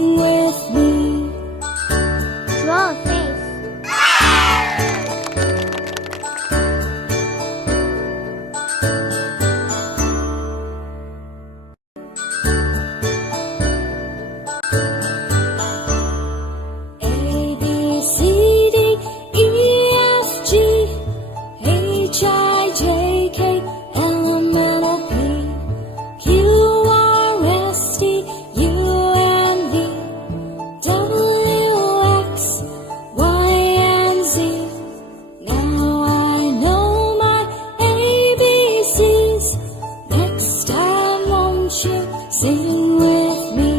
Sing with me. Draw a face. A, B, C, D, E, F, G, H, I, J, K, L, M, N, O, P, Q, R, S, T, U, N, V, W, X, Y, and Z. Now I know my ABCs. Next time won't you sing with me?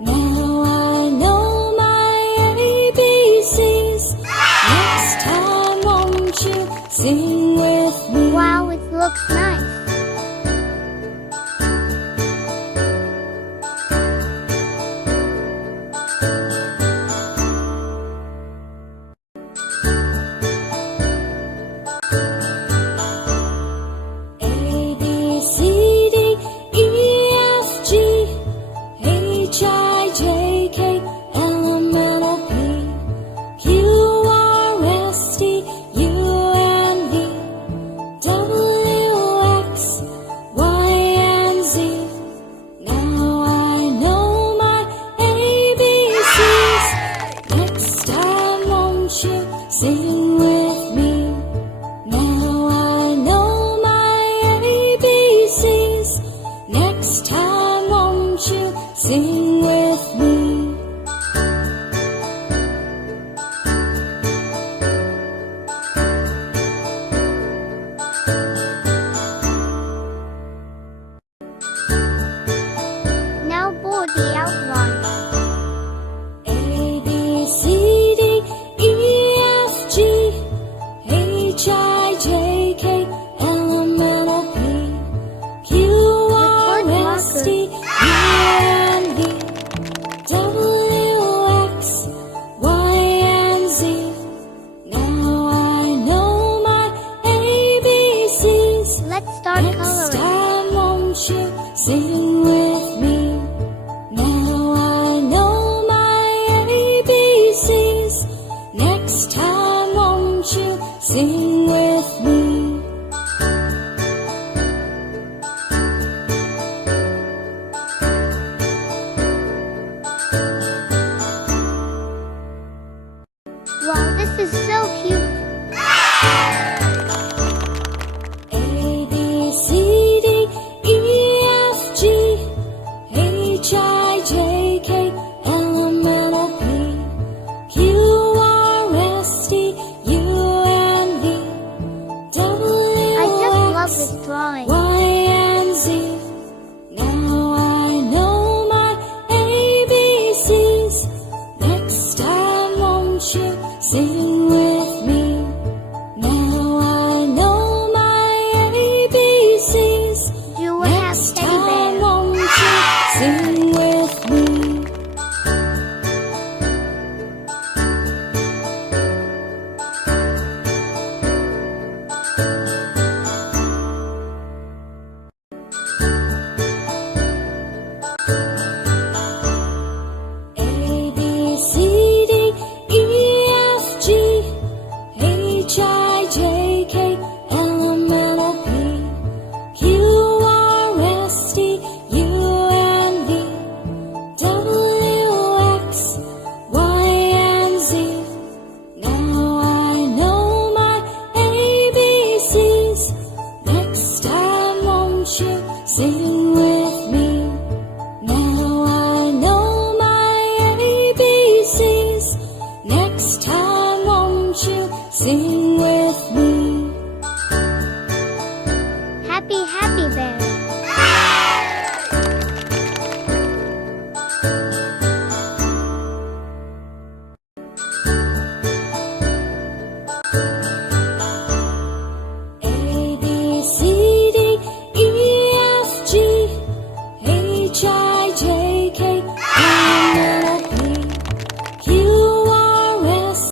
Now I know my ABCs. Next time won't you sing with me? Wow, it looks nice. A, B, C, D, E, F, G, H, I, J, K, L, M, N, O, P, Q, R, S, T, U, N, V, W, X, Y, and Z. Now I know my ABCs. Next time won't you sing with me? Now I know my ABCs. Next time won't you sing with me? Now bold the outline. A, B, C, D, E, F, G, H, I, J, K, L, M, N, O, P, Q, R, S, T, U, N, V, W, X, Y, and Z. Now I know my ABCs. Let's start Next coloring. time won't you sing with me? Now I know my ABCs. Next time won't you sing with me? Wow, this is so cute. A, B, C, D, E, F, G, H, I, J, K, L, M, N, O, P, Q, R, S, T, U, N, V, W, I just love X, this drawing. Y, and Z. Now I know my ABCs. Next time won't you sing with me? Now I know my ABCs. You will have Next teddy time bear. won't you sing with me? A, B, C, D, E, F, G, H, I, J, K, L, M, N, O, P, Q, R, S, T, U, N, V, W, X, Y, and Z. Now I know my ABCs. Next time won't you sing with me? Now I know my ABCs. Next time won't you sing